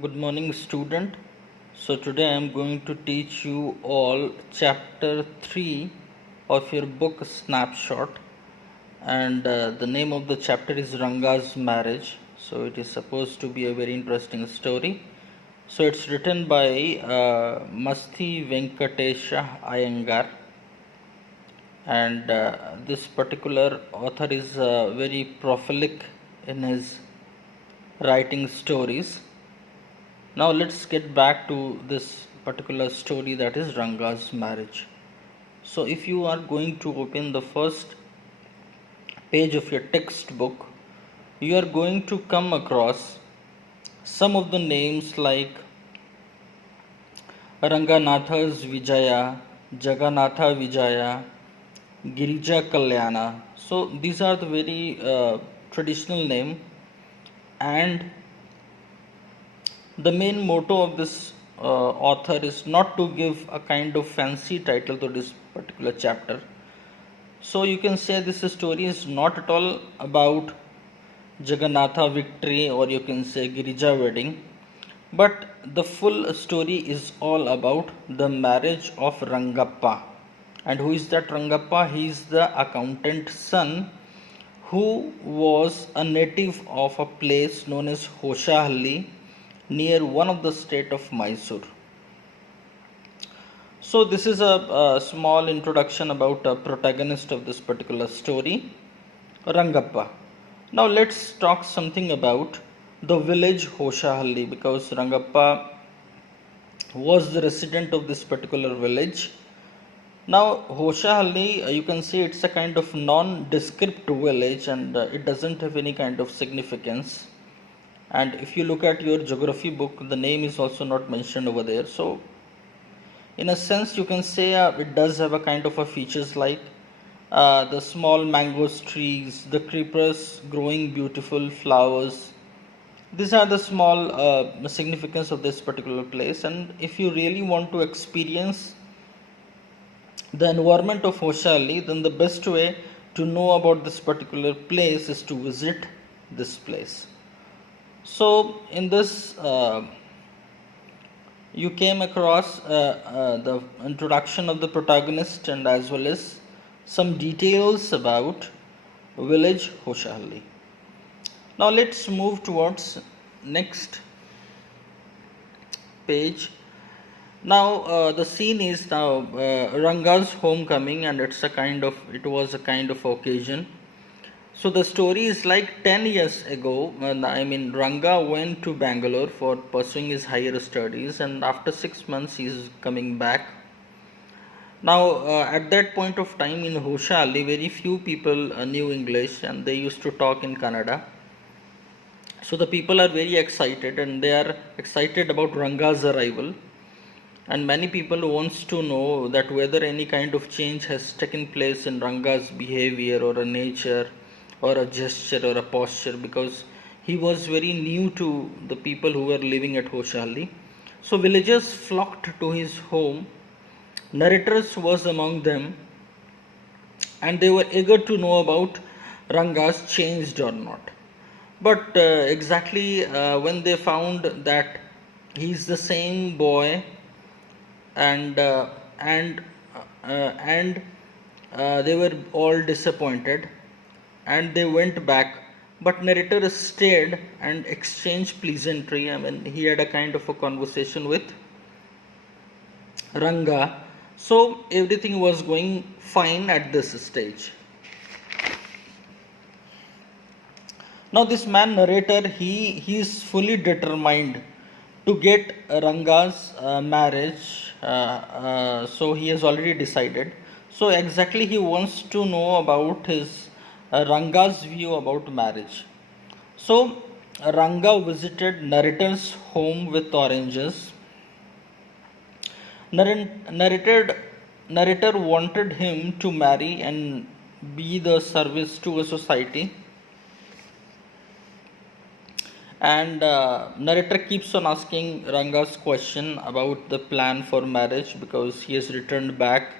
Good morning, student. So, today I am going to teach you all chapter 3 of your book Snapshot, and the name of the chapter is Ranga's Marriage. So, it is supposed to be a very interesting story. So, it's written by Masti Venkatesha Iyengar, and this particular author is very prolific in his writing stories. Now let's get back to this particular story, that is Ranga's marriage. So if you are going to open the first page of your textbook, you are going to come across some of the names like Ranganatha's Vijaya, Jagannatha Vijaya, Girija Kalyana. So these are the very traditional name, and the main motto of this author is not to give a kind of fancy title to this particular chapter. So you can say this story is not at all about Jagannatha victory, or you can say Girija wedding, but the full story is all about the marriage of Rangappa. And who is that Rangappa? He is the accountant son who was a native of a place known as Hoshahalli near one of the state of Mysore. So this is a small introduction about a protagonist of this particular story, Rangappa. Now let's talk something about the village Hoshahalli, because Rangappa was the resident of this particular village. Now Hoshahalli, you can see it's a kind of non-descript village, and it doesn't have any kind of significance. And if you look at your geography book, the name is also not mentioned over there. So in a sense you can say it does have a kind of a features like the small mango trees, the creepers growing beautiful flowers. These are the small significance of this particular place. And if you really want to experience the environment of Hoshahalli, then the best way to know about this particular place is to visit this place. So in this you came across the introduction of the protagonist, and as well as some details about village Hoshahalli. Now let's move towards next page. Now the scene is now Ranga's homecoming, and it was a kind of occasion. So the story is like 10 years ago. Ranga went to Bangalore for pursuing his higher studies, and after 6 months he is coming back. Now at that point of time in Hoshahalli, very few people knew English, and they used to talk in Kannada. So the people are very excited, and they are excited about Ranga's arrival. And many people wants to know that whether any kind of change has taken place in Ranga's behavior or a nature or a gesture or a posture, because he was very new to the people who were living at Hoshahalli. So villagers flocked to his home. Narrators was among them, and they were eager to know about Ranga's changed or not. But exactly when they found that he is the same boy, and uh, and and they were all disappointed, and they went back. But narrator stayed and exchanged pleasantry. He had a kind of a conversation with Ranga. So everything was going fine at this stage. Now this man narrator, he is fully determined to get Ranga's marriage. So he has already decided. So exactly he wants to know about his Ranga's view about marriage. So Ranga visited narrator's home with oranges. Narrator wanted him to marry and be the service to a society. And narrator keeps on asking Ranga's question about the plan for marriage, because he has returned back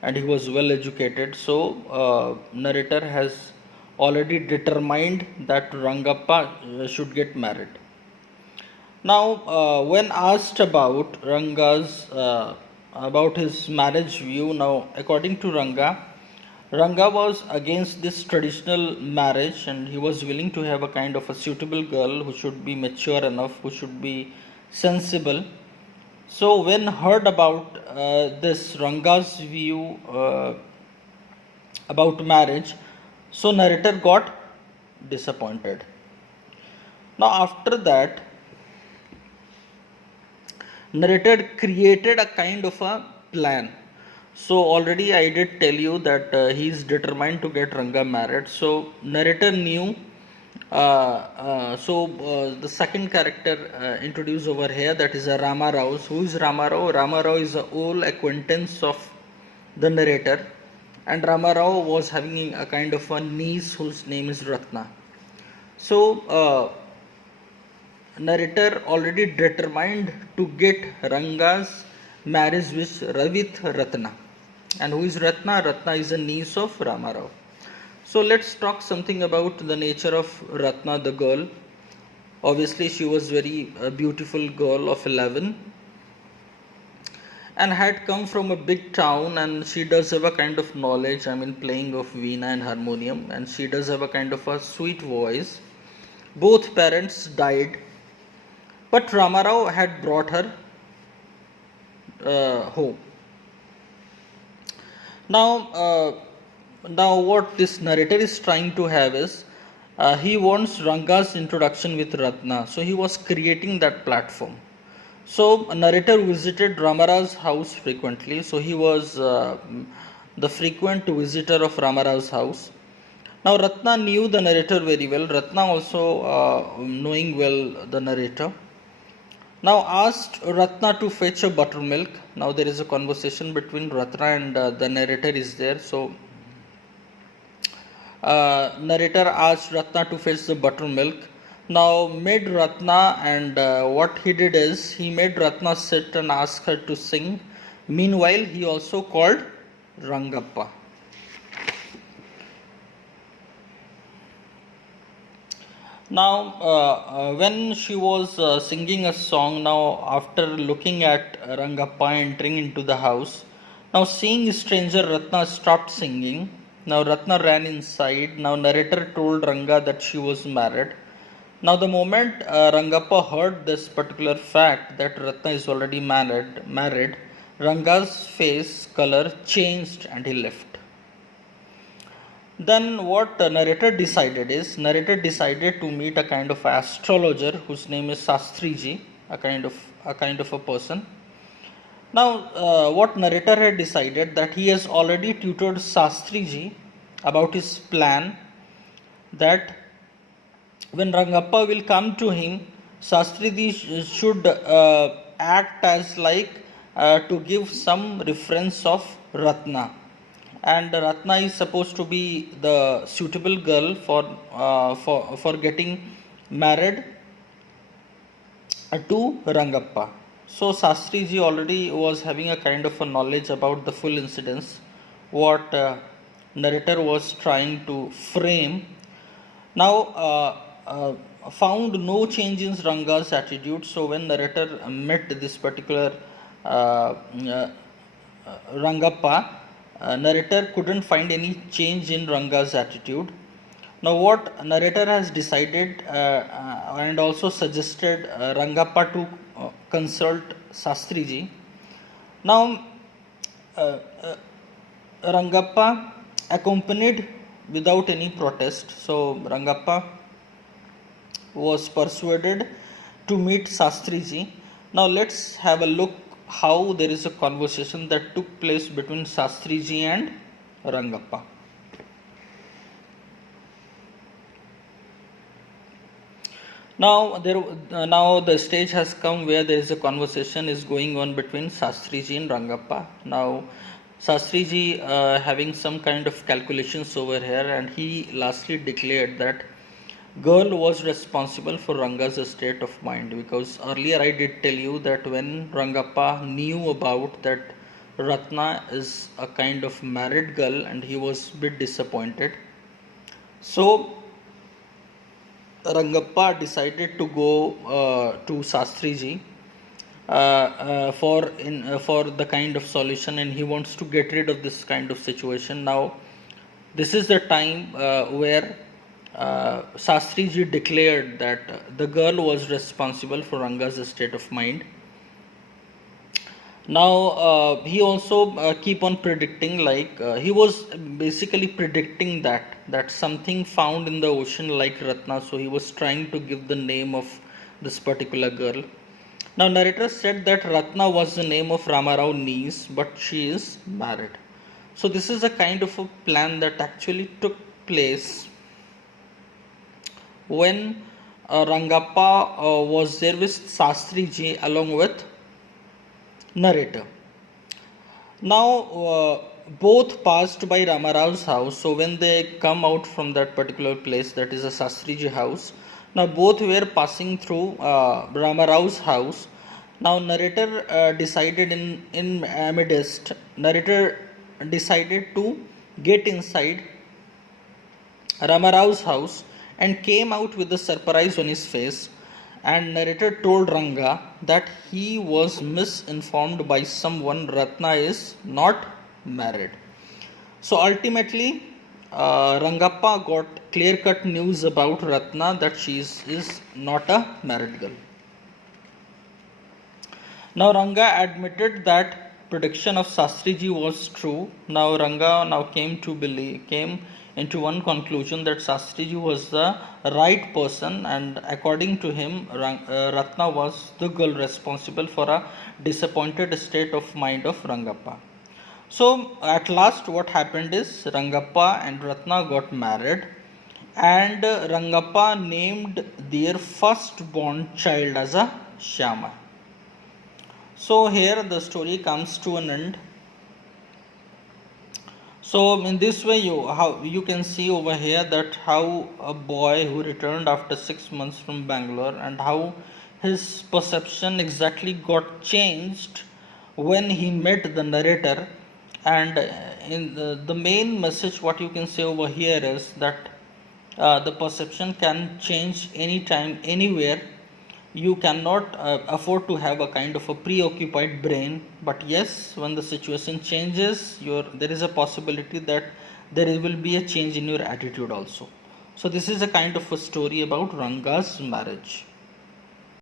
and he was well educated. So narrator has already determined that Rangappa should get married. Now, when asked about Ranga's about his marriage view, now according to Ranga, Ranga was against this traditional marriage and he was willing to have a kind of a suitable girl who should be mature enough, who should be sensible. So, when heard about this Ranga's view about marriage, so narrator got disappointed. Now, after that, narrator created a kind of a plan. So already I did tell you that he is determined to get Ranga married. So narrator knew. The second character introduced over here, that is a Rama Rao. Who is Rama Rao? Rama Rao is an old acquaintance of the narrator, and Rama Rao was having a kind of a niece whose name is Ratna. So narrator already determined to get Ranga's marriage with Ratna. And who is Ratna? Ratna is a niece of Ramarao. So let's talk something about the nature of Ratna, the girl. Obviously, she was very beautiful girl of 11 and had come from a big town, and she does have a kind of knowledge, I mean playing of veena and harmonium, and she does have a kind of a sweet voice. Both parents died, but Ramarao had brought her home. Now what this narrator is trying to have is he wants Ranga's introduction with Ratna. So he was creating that platform. So a narrator visited Ramara's house frequently. So he was the frequent visitor of Ramara's house. Now Ratna knew the narrator very well. Ratna also knowing well the narrator, now asked Ratna to fetch a buttermilk. Now there is a conversation between Ratna and the narrator is there. So narrator asked Ratna to fetch the buttermilk. Now made Ratna, and what he did is he made Ratna sit and ask her to sing. Meanwhile, he also called Rangappa. Now, when she was singing a song, now after looking at Rangappa entering into the house, now seeing stranger, Ratna stopped singing. Now Ratna ran inside. Now narrator told Ranga that she was married. Now the moment Rangappa heard this particular fact that Ratna is already married, Ranga's face color changed and he left. Then what narrator decided is, narrator decided to meet a kind of astrologer whose name is Shastriji, a kind of a person. Now what narrator had decided that he has already tutored Shastriji about his plan, that when Rangappa will come to him, Shastriji should act as like to give some reference of Ratna, and Ratna is supposed to be the suitable girl for getting married to Rangappa. So Shastriji already was having a kind of a knowledge about the full incidents, what narrator was trying to frame. Now found no change in Ranga's attitude. So when narrator met this particular Rangappa, narrator couldn't find any change in Ranga's attitude. Now, what narrator has decided and also suggested Rangappa to consult Shastriji. Now, Rangappa accompanied without any protest. So, Rangappa was persuaded to meet Shastriji. Now, let's have a look how there is a conversation that took place between Shastriji and Rangappa. Now the stage has come where there is a conversation is going on between Shastriji and Rangappa. Now Shastriji having some kind of calculations over here, and he lastly declared that girl was responsible for Ranga's state of mind, because earlier I did tell you that when Rangappa knew about that Ratna is a kind of married girl and he was a bit disappointed. So Rangappa decided to go to Sastriji for the kind of solution, and he wants to get rid of this kind of situation. Now, this is the time where Sastriji declared that the girl was responsible for Ranga's state of mind. Now he also keep on predicting, like he was basically predicting that something found in the ocean like Ratna, so he was trying to give the name of this particular girl. Now narrator said that Ratna was the name of Ramarao niece, but she is married. So this is a kind of a plan that actually took place when Rangappa was there with Sastriji along with narrator. Now both passed by Ramarao's house. So when they come out from that particular place, that is a Sastriji house, now both were passing through Ramarao's house. Now narrator decided in amidst, narrator decided to get inside Ramarao's house and came out with a surprise on his face, and narrator told Ranga that he was misinformed by someone. Ratna is not married. So ultimately, Rangappa got clear-cut news about Ratna that she is not a married girl. Now Ranga admitted that prediction of Sastriji was true. Now Ranga came into one conclusion that Sastriji was the right person, and according to him, Ratna was the girl responsible for a disappointed state of mind of Rangappa. So at last what happened is Rangappa and Ratna got married, and Rangappa named their firstborn child as a Shyama. So here the story comes to an end. So in this way you can see over here that how a boy who returned after 6 months from Bangalore, and how his perception exactly got changed when he met the narrator. And in the main message what you can say over here is that the perception can change anytime, anywhere. You cannot afford to have a kind of a preoccupied brain, but yes, when the situation changes, there is a possibility that there will be a change in your attitude also. So this is a kind of a story about Ranga's marriage.